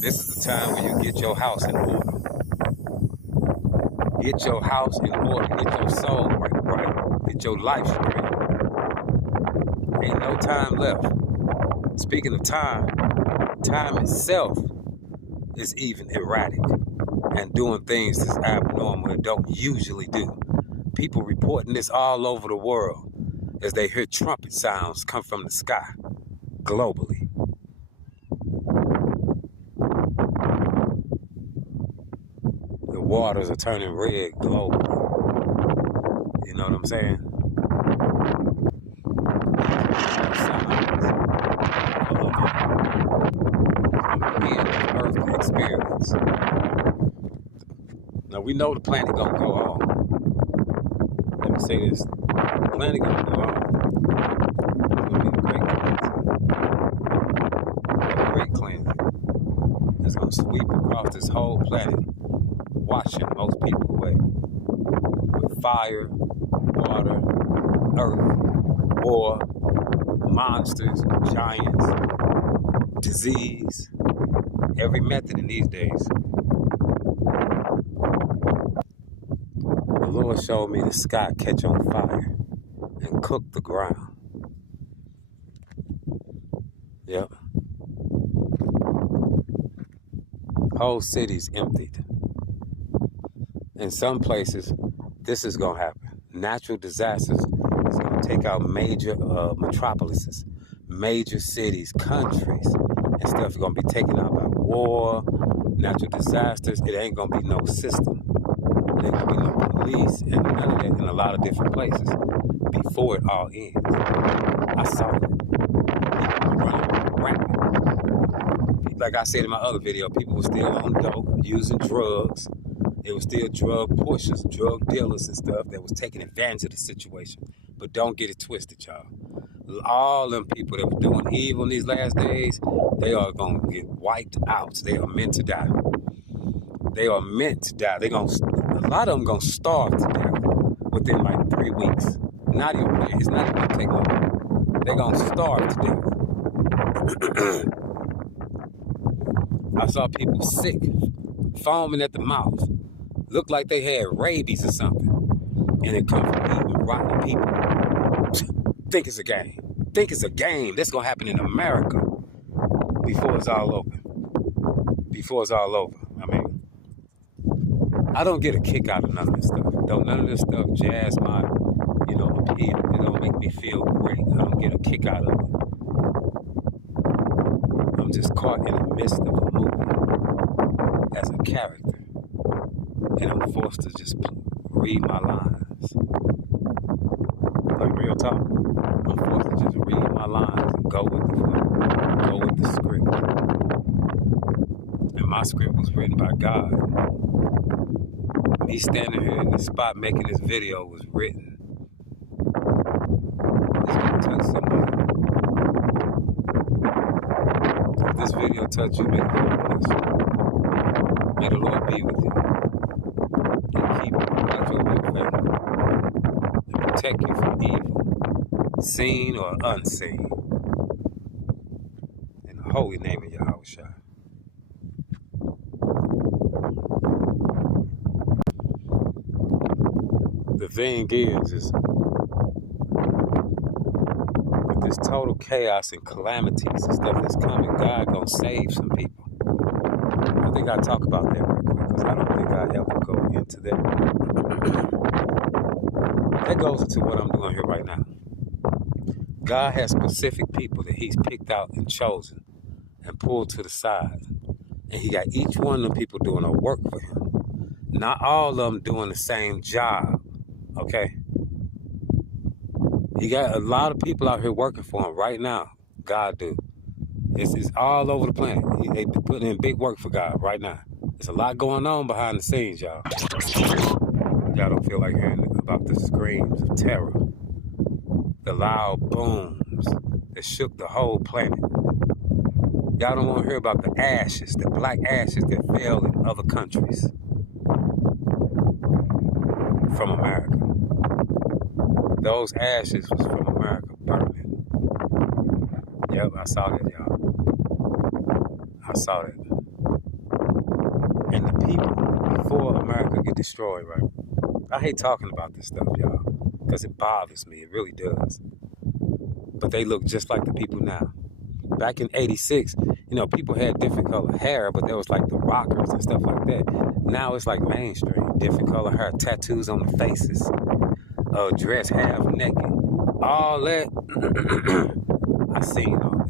This is the time when you get your house in order. Get your house in order. Get your soul right. Get your life straight. Ain't no time left. Speaking of time, time itself is even erratic and doing things that's abnormal and don't usually do. People reporting this all over the world as they hear trumpet sounds come from the sky globally. The waters are turning red globally. You know what I'm saying? Earth experience. Now we know the planet gonna go on. Let me say this: the planet gonna go on. It's gonna be a great cleansing. It's gonna sweep across this whole planet, washing most people away with fire, water, earth, war, monsters, giants, disease, every method in these days. The Lord showed me the sky catch on fire and cook the ground. Yep. Whole cities emptied. In some places, this is going to happen. Natural disasters is going to take out major metropolises, major cities, countries, and stuff is going to be taken out by war, natural disasters. It ain't going to be no system. It ain't going to be no police and none of that in a lot of different places before it all ends. I saw it. People were running rapid. Like I said in my other video, people were still on dope, using drugs. There were still drug pushers, drug dealers and stuff that was taking advantage of the situation. But don't get it twisted, y'all. All them people that were doing evil in these last days, they are going to get wiped out. They are meant to die. They are meant to die. A lot of them going to starve to death within like 3 weeks. It's not even going to take long. They're going to starve to death. I saw people sick, foaming at the mouth. Looked like they had rabies or something. And it comes from eating rotten people. Think it's a game. Think it's a game. That's going to happen in America before it's all over. Before it's all over. I mean, I don't get a kick out of none of this stuff. None of this stuff jazz my, appeal. It don't make me feel great. I don't get a kick out of it. I'm just caught in the midst of a movie as a character. And I'm forced to just read my lines. Like real talk. I'm forced to just read my lines and go with the flow. Go with the script. And my script was written by God. Me standing here in this spot making this video was written. It's gonna touch somebody. So if this video touch you, may the Lord bless you. May the Lord be with you. And keep you, watch over your family. And protect you from evil, seen or unseen. In the holy name of Yahushua. The thing is with this total chaos and calamities and stuff that's coming, God gonna save some people. I think I'll talk about that real quick because I don't think I ever go into that. That goes into what I'm doing here right now. God has specific people that he's picked out and chosen and pulled to the side. And he got each one of them people doing a work for him. Not all of them doing the same job. Okay? He got a lot of people out here working for him right now. God do. It's all over the planet. They putting in big work for God right now. There's a lot going on behind the scenes, y'all. Y'all don't feel like hearing about the screams of terror. The loud booms that shook the whole planet. Y'all don't want to hear about the ashes, the black ashes that fell in other countries. From America. Those ashes was from America burning. Yep, I saw that, y'all. I saw that. and the people before America get destroyed, right? I hate talking about this stuff, y'all, because it bothers me. It really does. But they look just like the people now. Back in '86, people had different color hair, but there was like the rockers and stuff like that. Now it's like mainstream, different color hair, tattoos on the faces, dress half naked, all that. I seen all that.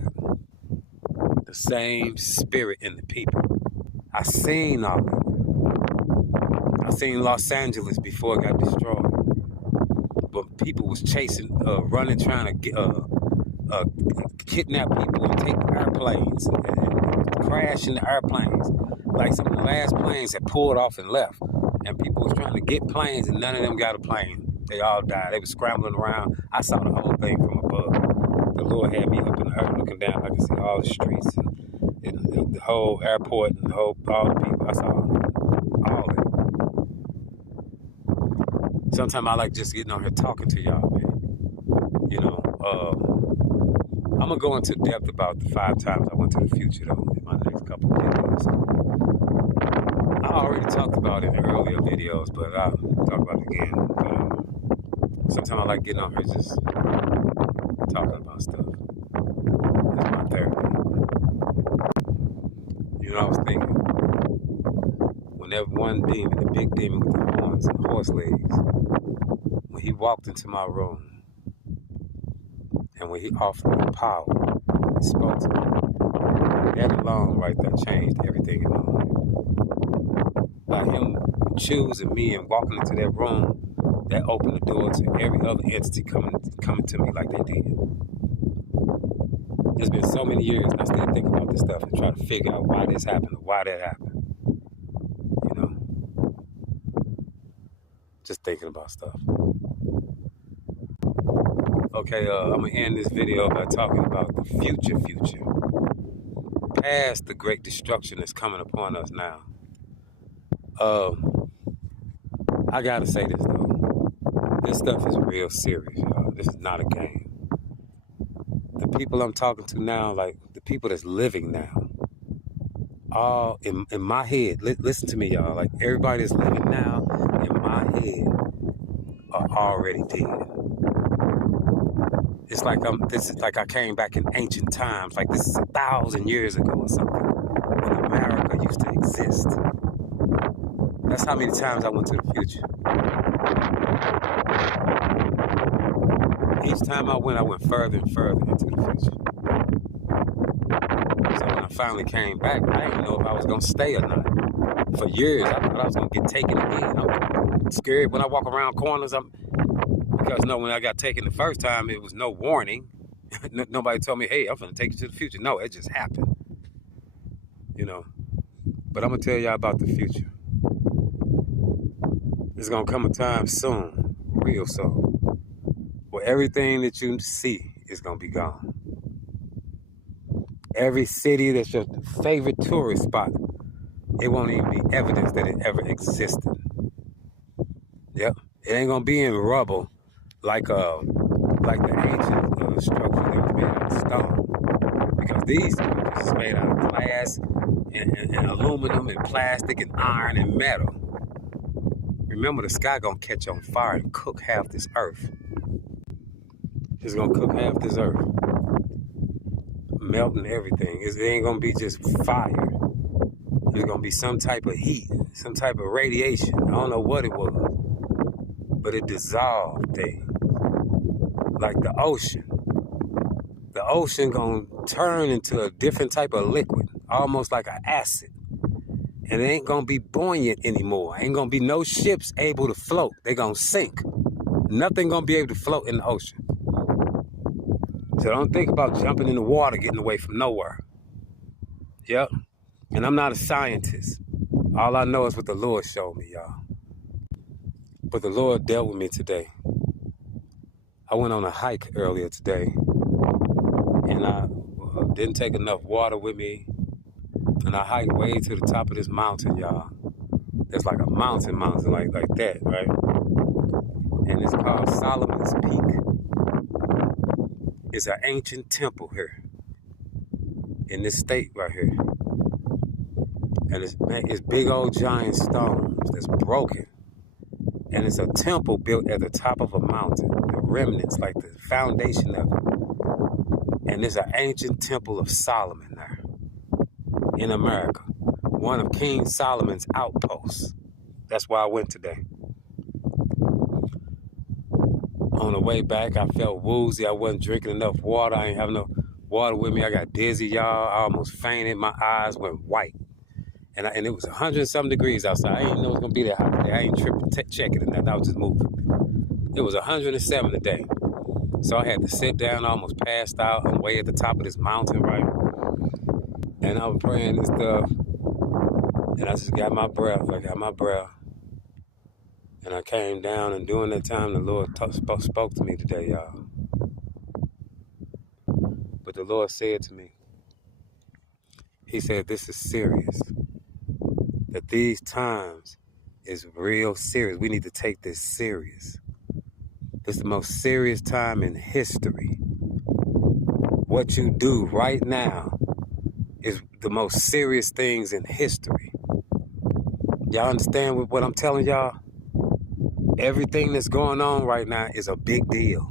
The same spirit in the people. I seen all that. I seen Los Angeles before it got destroyed. But people was chasing, running, trying to get, kidnap people and take airplanes and crash in the airplanes. Like some of the last planes had pulled off and left. And people was trying to get planes and none of them got a plane. They all died. They were scrambling around. I saw the whole thing from above. The Lord had me up in the earth looking down. I could see all the streets and the whole airport and all the people. I saw all of it. Sometimes I like just getting on here talking to y'all, man. I'm going to go into depth about the 5 times I went to the future, though, in my next couple of videos. I already talked about it in earlier videos, but I'll talk about it again. Sometimes I like getting on here just talking about stuff. It's my therapy. I was thinking, whenever one demon, the big demon with the horns and horse legs, when he walked into my room, and when he offered me power, he spoke to me. That alone right there changed everything in my life. By him choosing me and walking into that room, that opened the door to every other entity coming to me like they did. It's been so many years and I still think about this stuff and try to figure out why this happened or why that happened. Just thinking about stuff. Okay, I'm going to end this video by talking about the future. Past the great destruction that's coming upon us now. I got to say this, though. This stuff is real serious, y'all. This is not a game. The people I'm talking to now, like the people that's living now, all in my head, listen to me, y'all. Like everybody that's living now in my head are already dead. It's like this is like I came back in ancient times, like this is 1,000 years ago or something, when America used to exist. That's how many times I went to the future. Each time I went further and further into the future. So when I finally came back, I didn't know if I was gonna stay or not. For years, I thought I was gonna get taken again. I'm scared when I walk around corners. Because when I got taken the first time, it was no warning. Nobody told me, hey, I'm gonna take you to the future. No, it just happened. But I'm gonna tell y'all about the future. There's gonna come a time soon, real soon, where everything that you see is gonna be gone. Every city that's your favorite tourist spot, it won't even be evidence that it ever existed. Yep, it ain't gonna be in rubble like the ancient structure that was made out of stone. Because these structures is made out of glass and aluminum and plastic and iron and metal. Remember, the sky gonna catch on fire and cook half this earth. It's gonna cook half this earth. Melting everything. It ain't gonna be just fire. There's gonna be some type of heat, some type of radiation. I don't know what it was. But it dissolved things. Like the ocean. The ocean gonna turn into a different type of liquid, almost like an acid. And it ain't gonna be buoyant anymore. Ain't gonna be no ships able to float. They gonna sink. Nothing gonna be able to float in the ocean. So don't think about jumping in the water, getting away from nowhere. Yep. And I'm not a scientist. All I know is what the Lord showed me, y'all. But the Lord dealt with me today. I went on a hike earlier today, and I didn't take enough water with me, and I hiked way to the top of this mountain, y'all. There's like a mountain like that, right? And it's called Solomon's Peak. It's an ancient temple here in this state right here. And it's big old giant stones that's broken. And it's a temple built at the top of a mountain. The remnants, like the foundation of it. And there's an ancient temple of Solomon there in America. One of King Solomon's outposts. That's why I went today. On the way back, I felt woozy. I wasn't drinking enough water. I ain't have no water with me. I got dizzy, y'all. I almost fainted. My eyes went white. And it was 100-something degrees outside. I didn't know it was going to be that hot today. I ain't tripping, checking it, and I was just moving. It was 107 today. So I had to sit down. I almost passed out. I'm way at the top of this mountain, right? And I was praying and stuff. And I just got my breath. And I came down, and during that time, the Lord spoke to me today, y'all. But the Lord said to me, He said, this is serious. That these times is real serious. We need to take this serious. This is the most serious time in history. What you do right now is the most serious things in history. Y'all understand what I'm telling y'all? Everything that's going on right now is a big deal.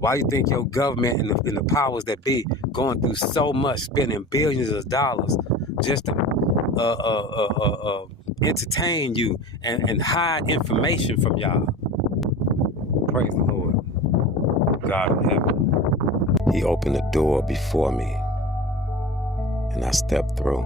Why you think your government and the powers that be going through so much, spending billions of dollars just to entertain you and hide information from y'all? Praise the Lord. God in heaven. He opened the door before me, and I stepped through.